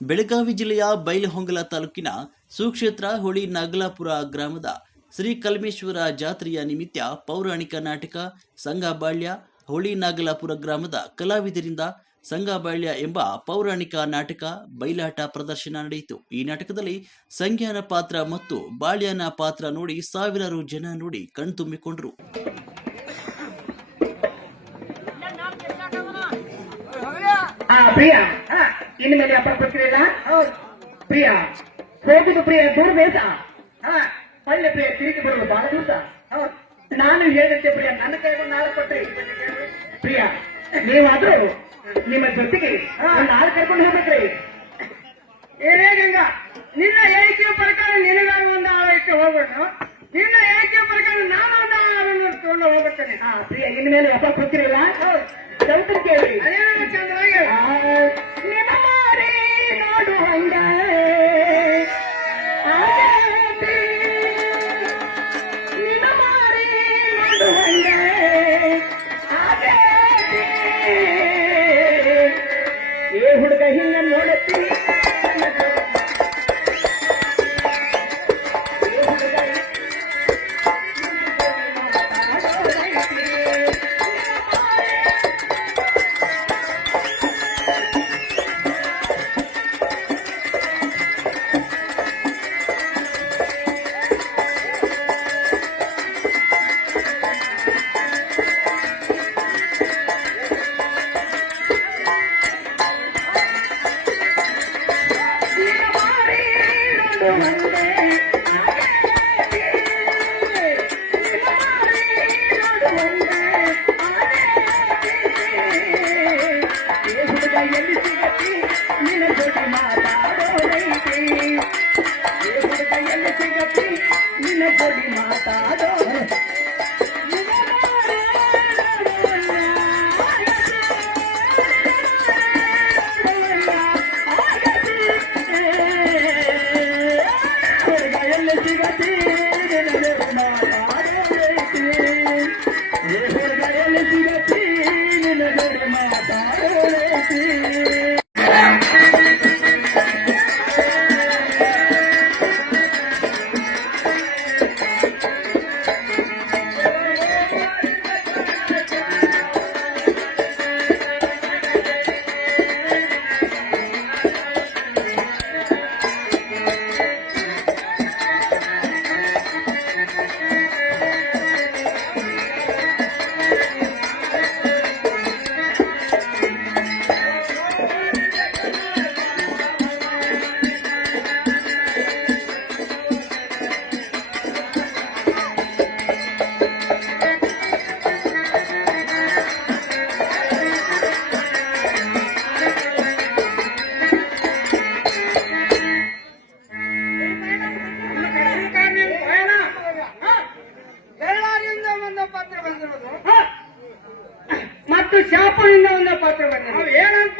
ಬೆಳಗಾವಿ ಜಿಲ್ಲೆಯ ಬೈಲಹೊಂಗಲ ತಾಲೂಕಿನ ಸುಕ್ಷೇತ್ರ ಹೊಳಿ ನಾಗಲಾಪುರ ಗ್ರಾಮದ ಶ್ರೀ ಕಲ್ಮೇಶ್ವರ ಜಾತ್ರೆಯ ನಿಮಿತ್ತ ಪೌರಾಣಿಕ ನಾಟಕ ಸಂಗಬಾಳ್ಯ ಹೊಳಿ ನಾಗಲಾಪುರ ಗ್ರಾಮದ ಕಲಾವಿದರಿಂದ ಸಂಗಬಾಳ್ಯ ಎಂಬ ಪೌರಾಣಿಕ ನಾಟಕ ಬಯಲಾಟ ಪ್ರದರ್ಶನ ನಡೆಯಿತು. ಈ ನಾಟಕದಲ್ಲಿ ಸಂಜ್ಞಾನ ಪಾತ್ರ ಮತ್ತು ಬಾಳ್ಯನ ಪಾತ್ರ ನೋಡಿ ಸಾವಿರಾರು ಜನ ನೋಡಿ ಕಣ್ತುಂಬಿಕೊಂಡರು. ಪ್ರಿಯಾ ಇನ್ನು ಮೇಲೆ ಅಪ್ಪ ಗೊತ್ತಿರಲಿಲ್ಲ. ಪ್ರಿಯಾ ಹೋಗುದು ಪ್ರಿಯ ದೂರ ಬೇಸ, ಒಳ್ಳೆ ಪ್ರಿಯ ತಿರುಗಿ ಬರುವುದು ಬಹಳ ದಿವಸ. ನಾನು ಹೇಳಿದ್ದೆ ಪ್ರಿಯ, ನನ್ನ ಕೈಗೊಂಡು ನಾಳೆ ಕೊಟ್ರಿ. ಪ್ರಿಯ ನೀವಾದ್ರೂ ನಿಮ್ಮ ಜೊತೆಗೆ ನಾಳೆ ಕರ್ಕೊಂಡು ಹೋಗ್ಬೇಕ್ರಿ. ಏನೇ ಗಂಗಾ, ನಿನ್ನ ಹೇಳಿಕೆಯ ಪ್ರಕಾರ ನಿನಗಾರು ಒಂದು ಆಳಕ್ಕೆ ಹೋಗೋಣ, ನಿನ್ನ ಹೇಳಿಕೆಯ ಪ್ರಕಾರ ನಾನೊಂದು ಆಳನ್ನು ತಗೊಂಡು ಹೋಗುತ್ತೇನೆ. ಪ್ರಿಯ ಇನ್ನು ಮೇಲೆ ಅಪ್ಪ ಗೊತ್ತಿರಲಿಲ್ಲ. ಚೌತ್ರ ಕೇಳಿ ಚಂದ್ರಾಗಿ ನಿನ್ನ ಮಾರಿ ನೋಡು ಹಂಗ ನಿನ್ನ ಮಾರಿ ನೋಡು ಹಂಗ ಏ ಹುಡುಗ ಹಿಂಗ ನೋಡತ್ತಿ ಮತ್ತು ಶಾಪುರಿಂದ ಒಂದು ಪತ್ರ ಬಂದಿದೆ. ಏನಂತ